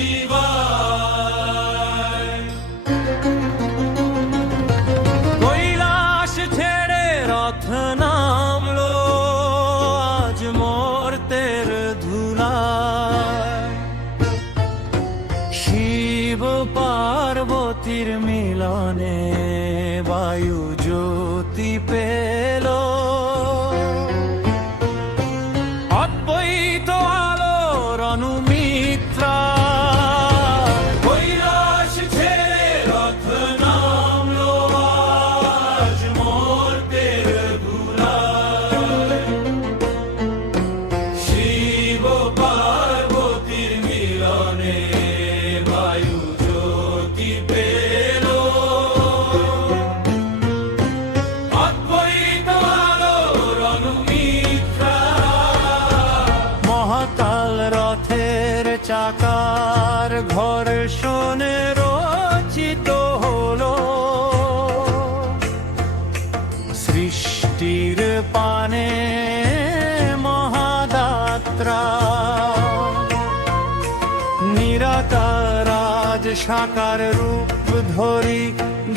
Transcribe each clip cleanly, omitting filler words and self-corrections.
শিবায়। কৈলাস ছেড়ে রথ নামলো আজ মর্তের ধুলায়। শিব পার্বতীর মিলনে বায়ু জ্যোতি পেল। অদ্বৈত আলোর অনুমিত্রা কৈলাস ছেড়ে রথ নামলো আজ মর্তের ধুলায়। শিব পার্বতীর মিলনে বায়ু জ্যোতি পেল। অদ্বৈত আলোর অনুমিত্রা মহাকাল রথের চাকার ঘর্ষণে রচিত হলো। সৃষ্টির পানে মহাদাত্রা নিরাকার আজ সাকার রূপ ধরি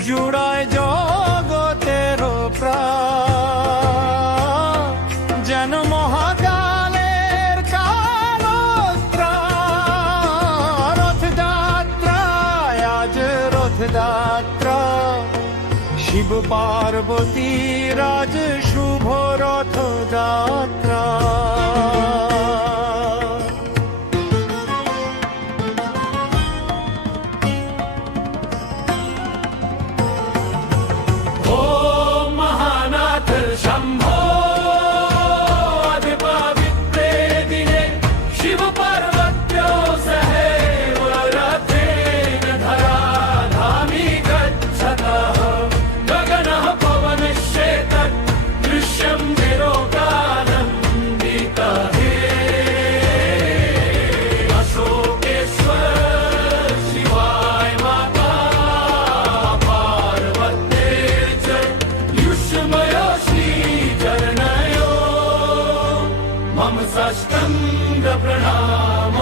জুড়ায় জগতের প্রাণ। যেন মহাকালের কালত্রা রথযাত্রায় আজ রথযাত্রা। শিব পার্বতী রাজ শুভ রথযাত্রা। मम साष्टांग प्रणाम।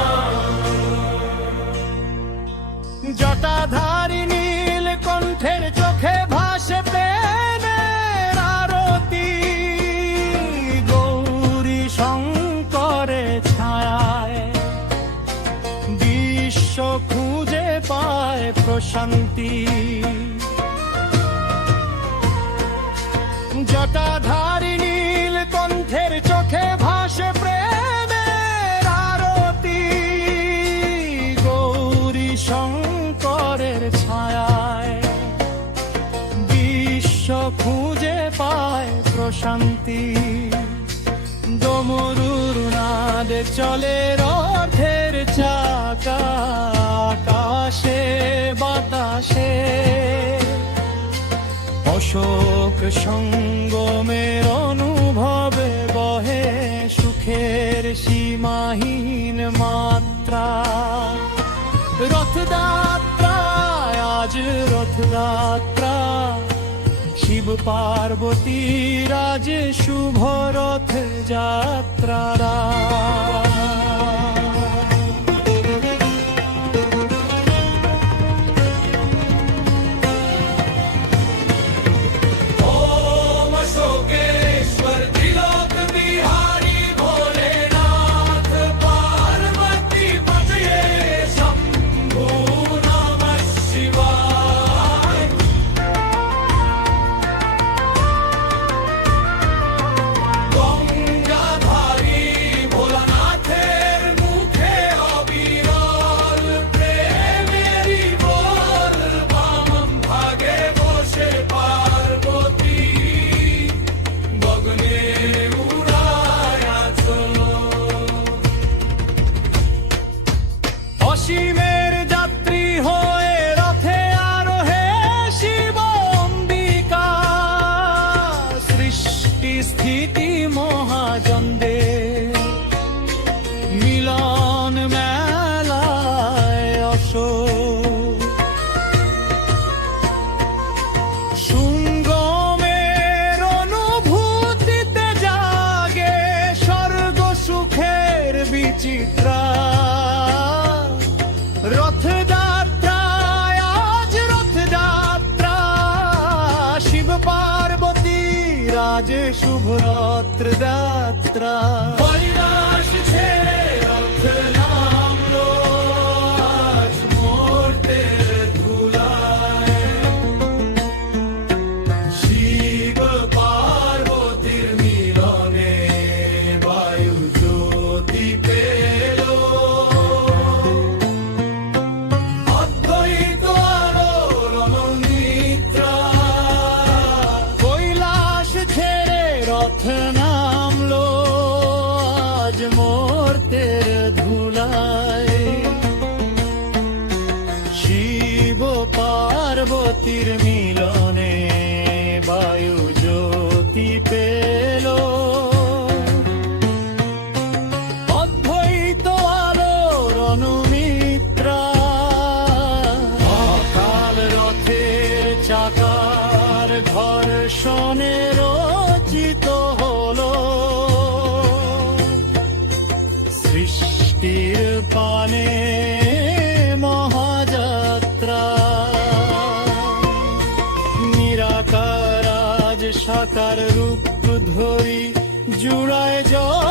जटाधारी नील कण्ठेर चोखे भासे प्रेमेर आरती। गौरी शंकरे छायाय विश्व खुঁজে পায় প্রশান্তি। जटाधारी नील कण्ठेर चोखे भासे प्रेमेर आरती। गौरी शंकरेर छायाय विश्व খুঁজে পায় প্রশান্তি। ডমরুর নাদে চলে রথের চাকা আকাশে বাতাসে। অশোক সঙ্গমের অনুভবে বহে সুখের সীমাহীন মাত্রা। রথযাত্রা আজ রথযাত্রা। শিব পার্বতী রাজ শুভ রথযাত্রা। অসীমের যাত্রী হয়ে রথে আরোহে শিব অম্বিকা। সৃষ্টি স্থিতি মহাজনদের মিলন মেলায় অশোক। সুঙ্গমের অনুভূতিতে জাগে স্বর্গ সুখের বিচিত্রা। রথযাত্রায় আজ রথযাত্রা, শিব পার্বতী রাজ শুভ রথ যাত্রা। কৈলাস ছেড়ে রথ নামলো আজ মূর্তির ধুলায়, শিব পার্বতীর মিলনে বায়ু জ্যোতি পেল, অদ্বৈত আলোড়ন নিদ্রা। কৈলাস ছেড়ে রথ নামলো আজ মূর্তির ধুলায়, শিব পার্বতীর মিলনে বায়ু জ্যোতি পেল, অদ্বৈত আলোড়ন মিত্রা। অকাল রথের চাকার ঘর্ষণে রচিত হলো সৃষ্টির পানে মহাযাত্রা। নিরাকার আজ সাকার রূপ ধরি জুড়ায় জয়